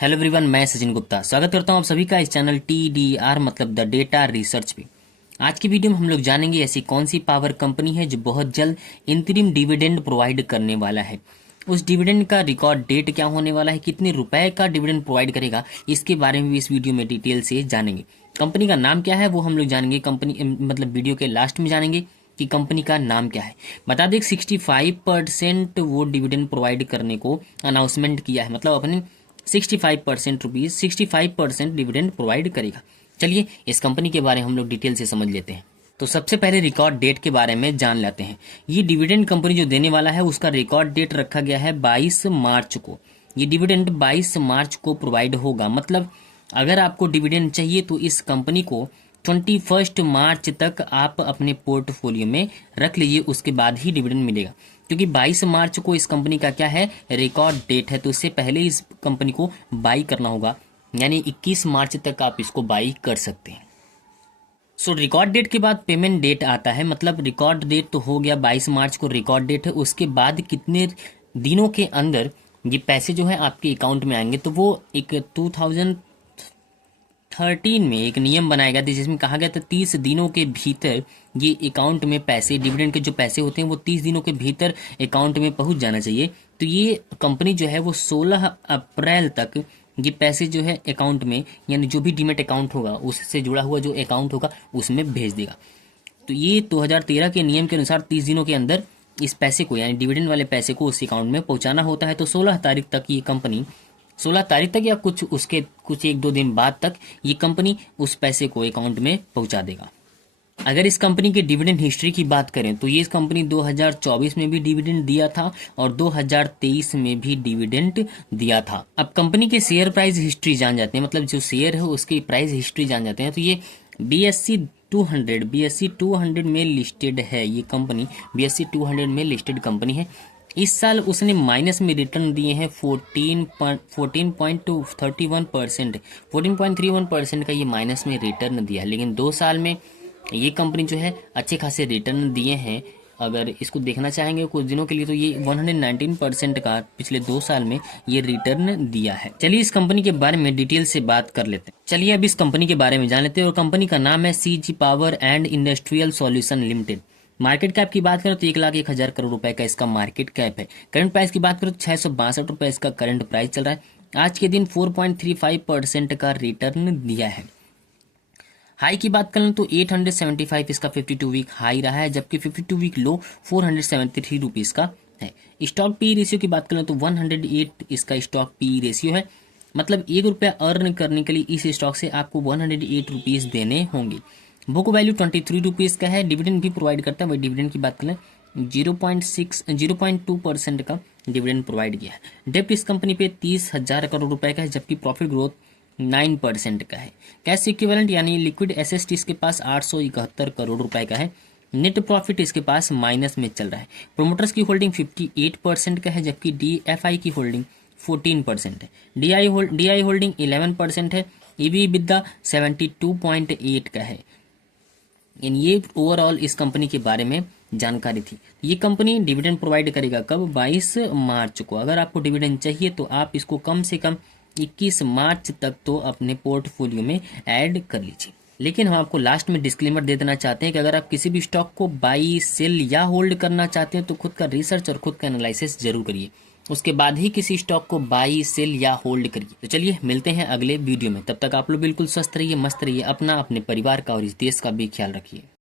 Hello everyone, मैं सचिन गुप्ता स्वागत करता हूं आप सभी का इस चैनल TDR मतलब द डेटा रिसर्च पे। आज की वीडियो में हम लोग जानेंगे ऐसी कौन सी पावर कंपनी है जो बहुत जल्द इंतरिम डिविडेंड प्रोवाइड करने वाला है। उस डिविडेंड का रिकॉर्ड डेट क्या होने वाला है, कितने रुपए का डिविडेंड प्रोवाइड करेगा, इसके बारे में भी इस वीडियो में डिटेल से जानेंगे। कंपनी का नाम क्या है वो हम लोग जानेंगे, कंपनी मतलब वीडियो के लास्ट में जानेंगे कि कंपनी का नाम क्या है। बता दें 65% वो डिविडेंड प्रोवाइड करने को अनाउंसमेंट किया है, मतलब अपने 65% डिविडेंड प्रोवाइड करेगा। चलिए इस कंपनी के बारे में हम लोग डिटेल से समझ लेते हैं। तो सबसे पहले रिकॉर्ड डेट के बारे में जान लेते हैं। ये डिविडेंड कंपनी जो देने वाला है उसका रिकॉर्ड डेट रखा गया है 22 मार्च को। ये डिविडेंड 22 मार्च को प्रोवाइड होगा, मतलब अगर आपको डिविडेंड चाहिए तो इस कंपनी को 21 मार्च तक आप अपने पोर्टफोलियो में रख लीजिए, उसके बाद ही डिविडेंड मिलेगा। क्योंकि 22 मार्च को इस कंपनी का क्या है, रिकॉर्ड डेट है, तो इससे पहले इस कंपनी को बाई करना होगा, यानी 21 मार्च तक आप इसको बाई कर सकते हैं। सो रिकॉर्ड डेट के बाद पेमेंट डेट आता है, मतलब रिकॉर्ड डेट तो हो गया 22 मार्च को रिकॉर्ड डेट है, उसके बाद कितने दिनों के अंदर ये पैसे जो है आपके अकाउंट में आएंगे। तो वो एक 2013 में एक नियम बनाया गया था जिसमें कहा गया था 30 दिनों के भीतर ये अकाउंट में पैसे, डिविडेंड के जो पैसे होते हैं वो 30 दिनों के भीतर अकाउंट में पहुंच जाना चाहिए। तो ये कंपनी जो है वो 16 अप्रैल तक ये पैसे जो है अकाउंट में, यानी जो भी डीमेट अकाउंट होगा उससे जुड़ा हुआ जो अकाउंट होगा उसमें भेज देगा। तो ये 2013 के नियम के अनुसार 30 दिनों के अंदर इस पैसे को, यानी डिविडेंड वाले पैसे को उस अकाउंट में पहुंचाना होता है। तो 16 तारीख तक ये कंपनी, 16 तारीख तक या कुछ एक दो दिन बाद तक ये कंपनी उस पैसे को अकाउंट में पहुंचा देगा। अगर इस कंपनी के डिविडेंड हिस्ट्री की बात करें तो ये इस कंपनी 2024 में भी डिविडेंड दिया था और 2023 में भी डिविडेंड दिया था। अब कंपनी के शेयर प्राइस हिस्ट्री जान जाते हैं, मतलब जो शेयर है उसकी प्राइस हिस्ट्री जान जाते हैं। तो ये BSE 200 में लिस्टेड है, ये कंपनी BSE 200 में लिस्टेड कंपनी है। इस साल उसने माइनस में रिटर्न दिए हैं 14.31% का ये माइनस में रिटर्न दिया है, लेकिन 2 साल में ये कंपनी जो है अच्छे खासे रिटर्न दिए हैं। अगर इसको देखना चाहेंगे कुछ दिनों के लिए तो ये 119% का पिछले 2 साल में ये रिटर्न दिया है। चलिए इस कंपनी के बारे में डिटेल से बात कर लेते हैं। चलिए अब इस कंपनी के बारे में जान लेते हैं, और कंपनी का नाम है CG power and industrial solution limited. Market cap की बात करें तो 1,01,000 करोड़ रुपए का इसका मार्केट कैप है। करंट प्राइस की बात करें तो 662 रुपए इसका करंट प्राइस चल रहा है। आज के दिन 4.35% का रिटर्न दिया है। हाई की बात करें तो 875 इसका 52 वीक हाई रहा है, जबकि 52 वीक लो 473 रुपीज का है। स्टॉक पी रेशियो की बात करें तो 108 इसका स्टॉक पी रेशियो है, मतलब ₹1 अर्न करने के लिए इस स्टॉक से आपको 108 रुपीज देने होंगे। बुक वैल्यू 23 रुपीज का है। डिविडेंड भी प्रोवाइड करता है, वही डिविडेंड की बात करें 0.2% का डिविडेंड प्रोवाइड किया है। डेप्ट इस कंपनी पे 30,000 करोड़ रुपए का है, जबकि प्रॉफिट ग्रोथ 9% का है। कैश इक्विवेलेंट यानी लिक्विड एसेट इसके पास 871 करोड़ रुपए का है। नेट प्रॉफिट इसके पास माइनस में चल रहा है। प्रोमोटर्स की होल्डिंग 58% का है, जबकि DFI की होल्डिंग 14% है। DI होल्डिंग 11% है। EBITDA 72.8 का है। ये ओवरऑल इस कंपनी के बारे में जानकारी थी। ये कंपनी डिविडेंड प्रोवाइड करेगा कब, 22 मार्च को। अगर आपको डिविडेंड चाहिए तो आप इसको कम से कम 21 मार्च तक तो अपने पोर्टफोलियो में ऐड कर लीजिए। लेकिन हम आपको लास्ट में डिस्क्लेमर दे देना चाहते हैं कि अगर आप किसी भी स्टॉक को बाई, सेल या होल्ड करना चाहते हैं तो खुद का रिसर्च और खुद का एनालिसिस जरूर करिए, उसके बाद ही किसी स्टॉक को बाई, सेल या होल्ड करिए। तो चलिए मिलते हैं अगले वीडियो में, तब तक आप लोग बिल्कुल स्वस्थ रहिए, मस्त रहिए, अपना, अपने परिवार का और इस देश का भी ख्याल रखिए।